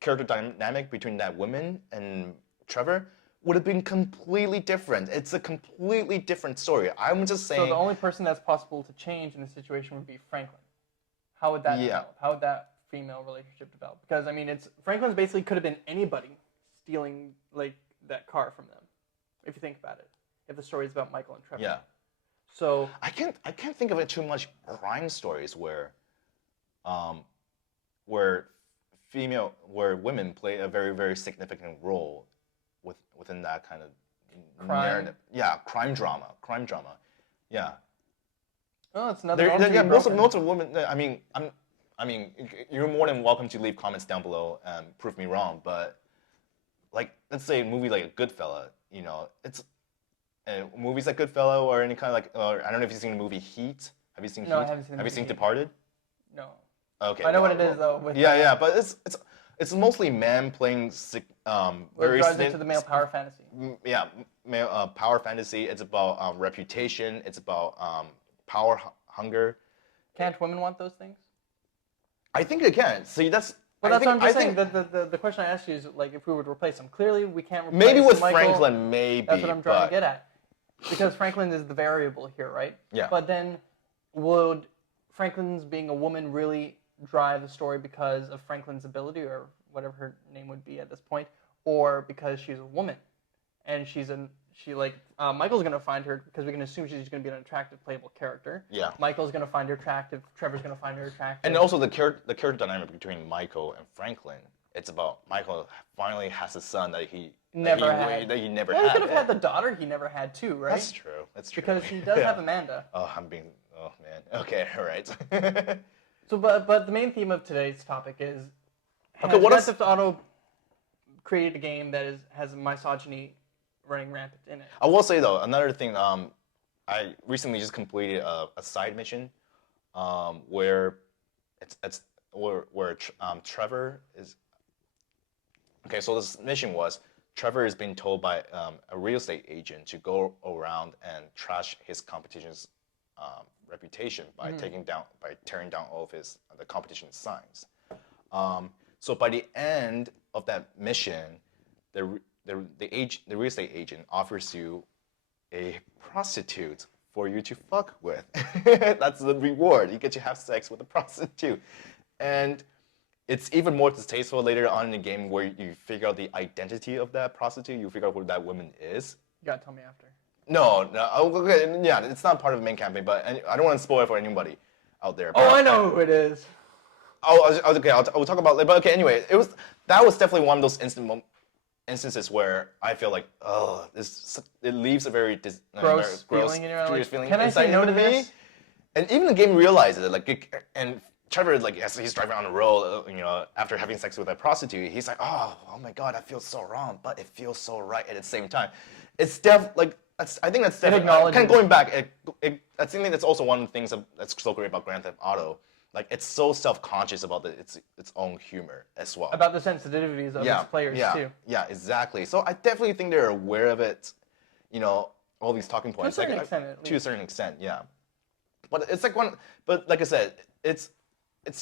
character dynamic between that woman and Trevor would have been completely different. It's a completely different story. I'm just saying. so the only person that's possible to change in this situation would be Franklin. How would that develop? How would that female relationship develop? Because I mean, Franklin's basically could have been anybody stealing like that car from them, if you think about it. If the story is about Michael and Trevor. Yeah. So I can't think of it too much crime stories where women play a very, very significant role within that kind of narrative. Yeah, crime drama. Yeah. Oh, it's another. Most of women. I mean, you're more than welcome to leave comments down below and prove me wrong. But like, let's say a movie like Goodfella, it's movies like Goodfella or any kind of like, or I don't know if you've seen the movie Heat. Have you seen Heat? I haven't seen the Have you movie seen Heat. Departed? No. Okay. I know what it is though. Yeah, but it's mostly men playing Where it drives into the male power fantasy. Yeah, male power fantasy. It's about reputation. It's about power hunger. Can't women want those things? I think they can. See, that's. Well, that's what I'm just saying. The question I asked you is like, if we would replace them. Clearly, we can't replace. Maybe with Michael. Franklin, maybe. That's what I'm trying to get at. Because Franklin is the variable here, right? Yeah. But then, would Franklin's being a woman really drive the story because of Franklin's ability, or whatever her name would be at this point, or because she's a woman, and Michael's gonna find her because we can assume she's gonna be an attractive, playable character. Yeah. Michael's gonna find her attractive. Trevor's gonna find her attractive. And also the character dynamic between Michael and Franklin. It's about Michael finally has a son that he never had. That he never well, had. he could have had the daughter he never had too, right? That's true. Because he does have Amanda. Oh man. Okay, all right. So, but the main theme of today's topic is what Grand Theft Auto created a game that has misogyny running rampant in it. I will say though, another thing. I recently just completed a side mission, where Trevor is. Okay, so this mission was Trevor is being told by a real estate agent to go around and trash his competition's reputation by tearing down all of the competition's signs. So by the end of that mission, the real estate agent offers you a prostitute for you to fuck with. That's the reward. You get to have sex with a prostitute, and it's even more distasteful later on in the game where you figure out the identity of that prostitute. You figure out who that woman is. You gotta tell me after. No. Okay, yeah, it's not part of the main campaign, but I don't want to spoil it for anybody out there. Oh, I know who it is. Okay, I'll talk about it. But okay, anyway, that was definitely one of those instances where I feel like, it leaves a very gross feeling in your life. Can I say no to me? And even the game realizes it. And Trevor, as he's driving on the road, after having sex with a prostitute, he's like, oh my God, that feels so wrong, but it feels so right at the same time. It's I think that's definitely kind of going back. I think that's also one of the things that's so great about Grand Theft Auto. Like, it's so self-conscious about its own humor as well. About the sensitivities of its players too. Yeah, exactly. So I definitely think they're aware of it. All these talking points. To a certain extent, at least. To a certain extent, yeah. But it's But like I said, it's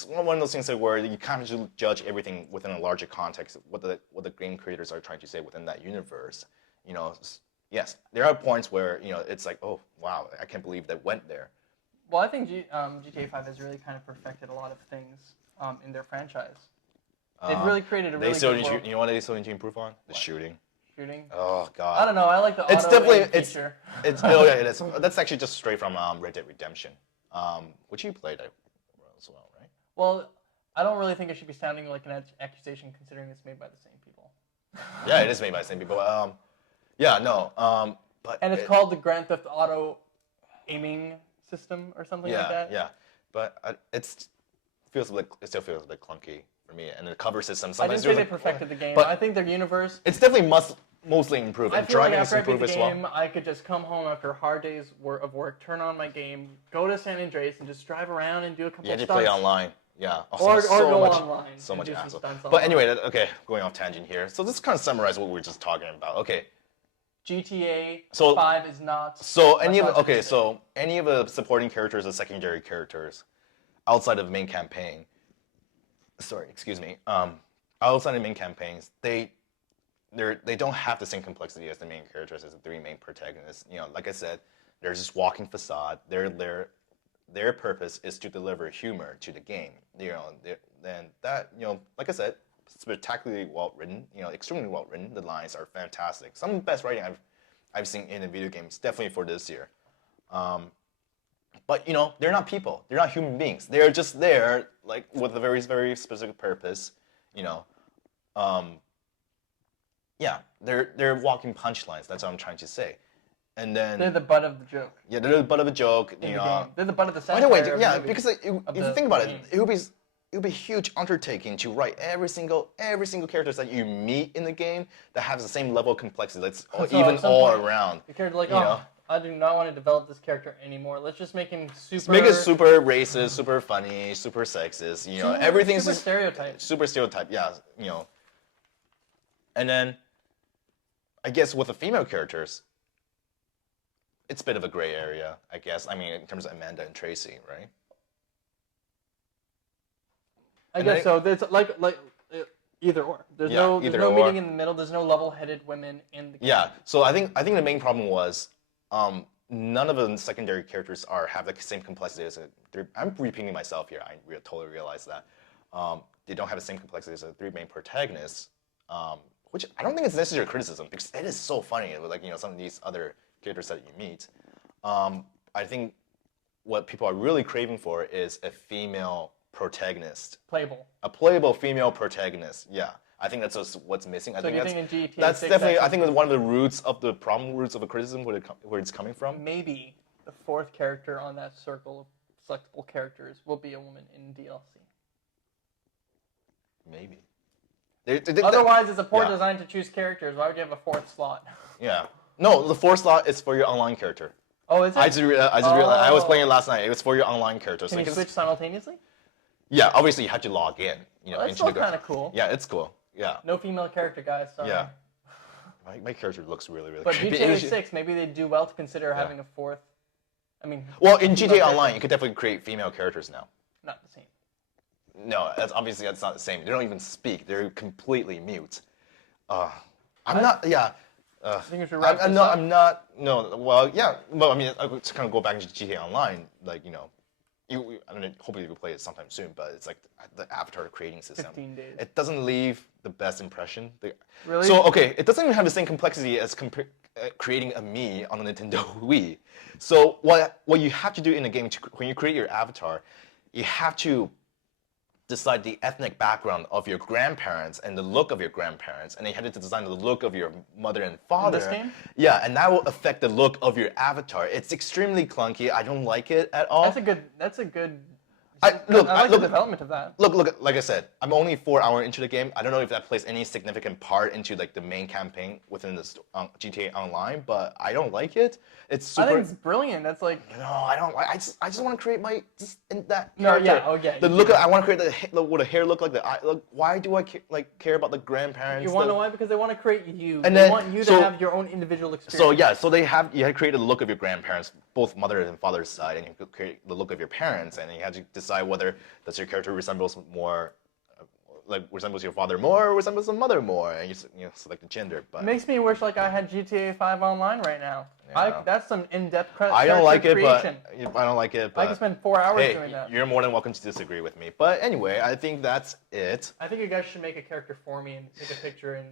one of those things where you kind of judge everything within a larger context. What the game creators are trying to say within that universe. Yes, there are points where it's like, oh wow, I can't believe that went there. Well, I think GTA 5 has really kind of perfected a lot of things in their franchise. They've really created a really good world. You know what they still need to improve on? The shooting. Shooting? Oh God. I don't know. I like the auto feature. Oh yeah, it is. That's actually just straight from Red Dead Redemption, which you played as well, right? Well, I don't really think it should be sounding like an accusation, considering it's made by the same people. Yeah, it is made by the same people. But it's called the Grand Theft Auto aiming system or something like that. Yeah, but it still feels a bit clunky for me. And the cover system. I didn't say they perfected the game. But I think their universe. It's definitely mostly improved. And driving is improved as well. I could just come home after a hard day's of work, turn on my game, go to San Andreas, and just drive around and do a couple. You had to play online. Yeah. Oh, Or so go much, online. so and much do some asshole. stunts But online. anyway, okay, going off tangent here. So this kind of summarizes what we were just talking about. Okay. GTA So 5 is not. So any of misogynistic. any of the supporting characters or secondary characters outside of the main campaign. Sorry, excuse me. Outside of the main campaigns, they don't have the same complexity as the main characters as the three main protagonists. You know, like I said, they're just walking facade. Their purpose is to deliver humor to the game. You know, and that, you know, like I said, spectacularly well written. You know, extremely well written. The lines are fantastic. Some of the best writing I've seen in the video games, definitely for this year. But you know, they're not people. They're not human beings. They're just there, like with a very, very specific purpose. You know, yeah, they're walking punchlines. That's what I'm trying to say. And then They're the butt of the joke. Yeah, they're the butt of a joke. In You the know, game. They're the butt of the by satire. the way, of yeah, the movie, because if you think about it, it would be a huge undertaking to write every single character that you meet in the game that has the same level of complexity. That's even all around. The character like, you know? I do not want to develop this character anymore. Let's just make him super. Make it super racist, super funny, super sexist. You know, everything's super stereotype. Super stereotype, yeah. You know, and then I guess with the female characters, it's a bit of a gray area, I guess. I mean, in terms of Amanda and Tracy, right? I guess so. There's like either or. There's no meeting in the middle. There's no level-headed women in the game. Yeah. So I think the main problem was none of the secondary characters have the same complexity as I'm repeating myself here. I totally realize that they don't have the same complexity as the three main protagonists, which I don't think it's necessarily a criticism because it is so funny. Like, you know, some of these other characters that you meet. I think what people are really craving for is a female protagonist. Playable. A playable female protagonist. Yeah. I think that's just what's missing. I think that's definitely. I think it's one of the roots of the roots of a criticism where it's coming from. Maybe the fourth character on that circle of selectable characters will be a woman in DLC. Maybe. Otherwise, it's a poor design to choose characters. Why would you have a fourth slot? Yeah. No, the fourth slot is for your online character. Oh, is it? I just realized. I was playing it last night. It was for your online character. Can you switch simultaneously? Yeah, obviously you have to log in. You know, that's still kind of cool. Yeah, it's cool. Yeah. No female character, guys. Sorry. Yeah. My character looks really, really. But creepy. GTA 6, maybe they'd do well to consider having a fourth. I mean. Well, in GTA Online, you could definitely create female characters now. Not the same. No, that's not the same. They don't even speak. They're completely mute. I'm not. Yeah. I think we should wrap this up. up. I'm not. No. Well, yeah. Well, I mean, to kind of go back into GTA Online, like, you know, I mean, hopefully you will play it sometime soon. But it's like the avatar creating system. 15 days. It doesn't leave the best impression. Really? So okay, it doesn't even have the same complexity as creating a me on a Nintendo Wii. So what you have to do in the game when you create your avatar, you have to decide the ethnic background of your grandparents and the look of your grandparents, and then you have to design the look of your mother and father. In this game? Yeah, and that will affect the look of your avatar. It's extremely clunky. I don't like it at all. That's a good. I like the development of that. Look, like I said, I'm only 4 hours into the game. I don't know if that plays any significant part into like the main campaign within the GTA Online, but I don't like it. It's super. I think it's brilliant. That's like. No, I don't. I just want to create my that character. No, yeah, oh yeah. The look. I want to create what the hair look like. The eye. Look, why do I care about the grandparents? You want to know why? Because they want to create you. And they want you to have your own individual experience. So yeah, you have to create the look of your grandparents, both mother and father's side, and you could create the look of your parents, and you have to decide whether does your character resembles more. Resembles your father more or resembles the mother more, and you select the gender. But it makes me wish like I had GTA 5 online right now. Yeah. That's some in-depth creation. I don't like it, but I can spend 4 hours hey, doing that. You're more than welcome to disagree with me. But anyway, I think that's it. I think you guys should make a character for me and take a picture and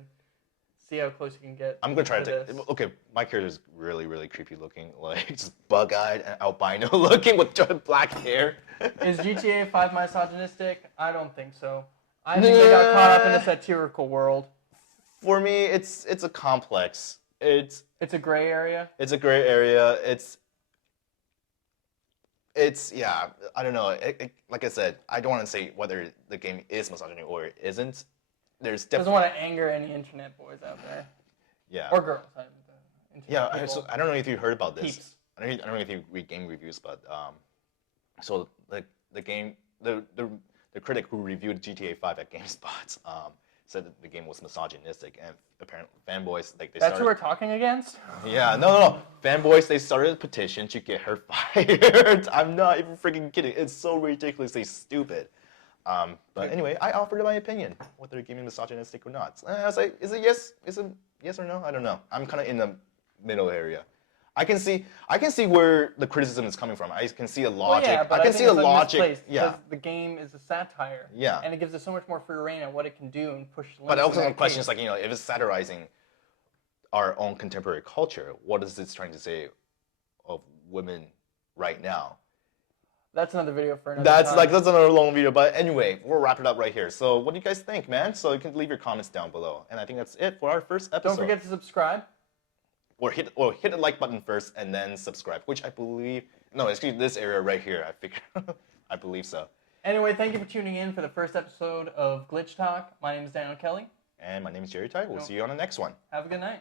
see how close you can get. I'm gonna try to take. Okay, my character is really, really creepy looking, like just bug-eyed and albino looking with black hair. Is GTA 5 misogynistic? I don't think so. I think they got caught up in a satirical world. For me, it's a complex. It's a gray area. It's a gray area. It's yeah. I don't know. Like I said, I don't want to say whether the game is misogyny or it isn't. There's definitely doesn't want to anger any internet boys out there. Yeah. Or girls. Yeah. I don't know if you heard about this. Peeps. I don't know if you read game reviews, but so like the game the the critic who reviewed GTA 5 at GameSpot said that the game was misogynistic, and apparently fanboys like they That's started. who we're talking against? Yeah, no. Fanboys, they started a petition to get her fired. I'm not even freaking kidding. It's so ridiculously stupid. But anyway, I offered my opinion, whether the game is misogynistic or not. I was like, is it yes or no? I don't know. I'm kind of in the middle area. I can see where the criticism is coming from. I can see a logic. Well, yeah, but I can see a logic. Misplaced, Yeah. because the game is a satire. Yeah. And it gives us so much more free reign on what it can do and push limits. But also in the that question case. is like, if it's satirizing our own contemporary culture, what is it trying to say of women right now? That's another video for another That's time. that's another long video. But anyway, we'll wrap it up right here. So what do you guys think, man? So you can leave your comments down below. And I think that's it for our first episode. Don't forget to subscribe. Or hit the like button first and then subscribe, which I believe excuse this area right here. I figure I believe so. Anyway, thank you for tuning in for the first episode of Glitch Talk. My name is Daniel Kelly. And my name is Jerry Ty. We'll see you on the next one. Have a good night.